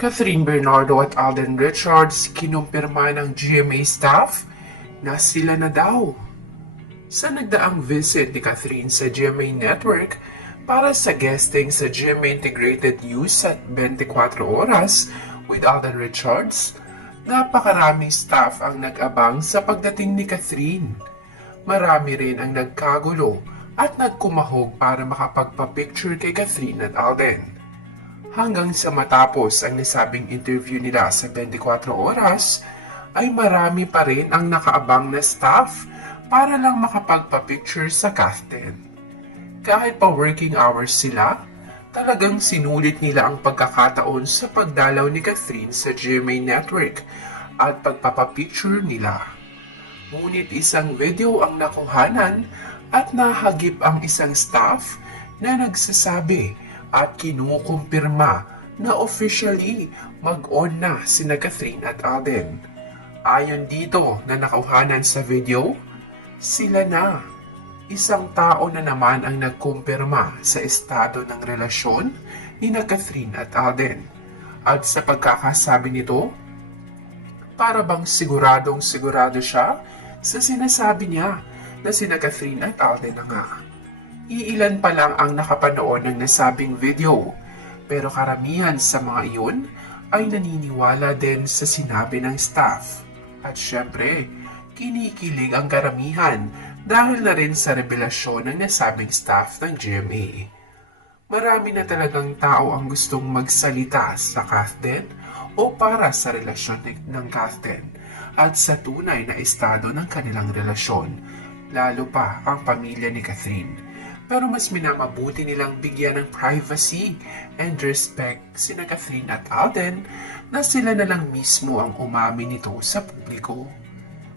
Catherine Bernardo at Alden Richards kinumpirma ng GMA staff na sila na daw. Sa nagdaang visit ni Catherine sa GMA Network para sa guesting sa GMA Integrated News at 24 Oras with Alden Richards, napakaraming staff ang nag-abang sa pagdating ni Catherine. Marami rin ang nagkagulo at nagkumahog para makapagpa-picture kay Catherine at Alden. Hanggang sa matapos ang nasabing interview nila sa 24 Oras, ay marami pa rin ang nakaabang na staff para lang makapagpa-picture sa casting. Kahit pa working hours sila, talagang sinulit nila ang pagkakataon sa pagdalaw ni Catherine sa GMA Network at pagpapapicture nila. Ngunit isang video ang nakuhanan at nahagip ang isang staff na nagsasabi at kinukumpirma na officially mag-on na sina Catherine at Alden. Ayon dito na nakuhanan sa video, sila na. Isang tao na naman ang nagkumpirma sa estado ng relasyon ni na Catherine at Alden. At sa pagkakasabi nito, para bang siguradong sigurado siya sa sinasabi niya na sina Catherine at Alden na nga. Iilan pa lang ang nakapanood ng nasabing video, pero karamihan sa mga iyon ay naniniwala din sa sinabi ng staff. At syempre, kinikilig ang karamihan dahil na rin sa revelasyon ng nasabing staff ng GMA. Marami na talagang tao ang gustong magsalita sa casting o para sa relasyon ng casting at sa tunay na estado ng kanilang relasyon, lalo pa ang pamilya ni Catherine. Pero mas minamabuti nilang bigyan ng privacy and respect sina Catherine at Alden na sila na lang mismo ang umamin nito sa publiko.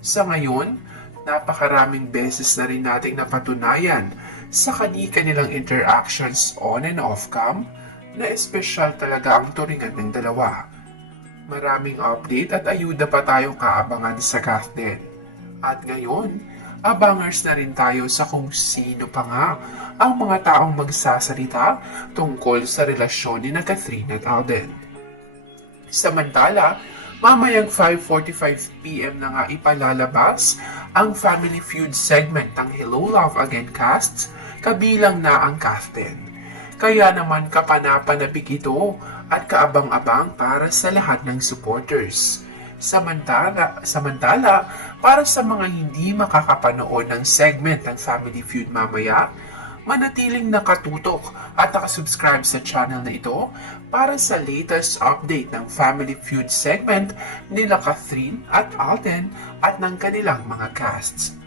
Sa ngayon, napakaraming beses na rin nating napatunayan sa kanilang interactions on and off cam na espesyal talaga ang turingan ng dalawa. Maraming update at ayuda pa tayong kaabangan sa casting. At ngayon, abangers na rin tayo sa kung sino pa nga ang mga taong magsasalita tungkol sa relasyon ni na Catherine at Alden. Samantala, mamayang 5:45 PM na nga ipalalabas ang Family Feud segment ng Hello Love Again cast, kabilang na ang casting. Kaya naman kapanapanabik ito at kaabang-abang para sa lahat ng supporters. Samantala, para sa mga hindi makakapanood ng segment ng Family Feud mamaya, manatiling nakatutok at nakasubscribe sa channel na ito para sa latest update ng Family Feud segment nila Catherine at Alden at ng kanilang mga casts.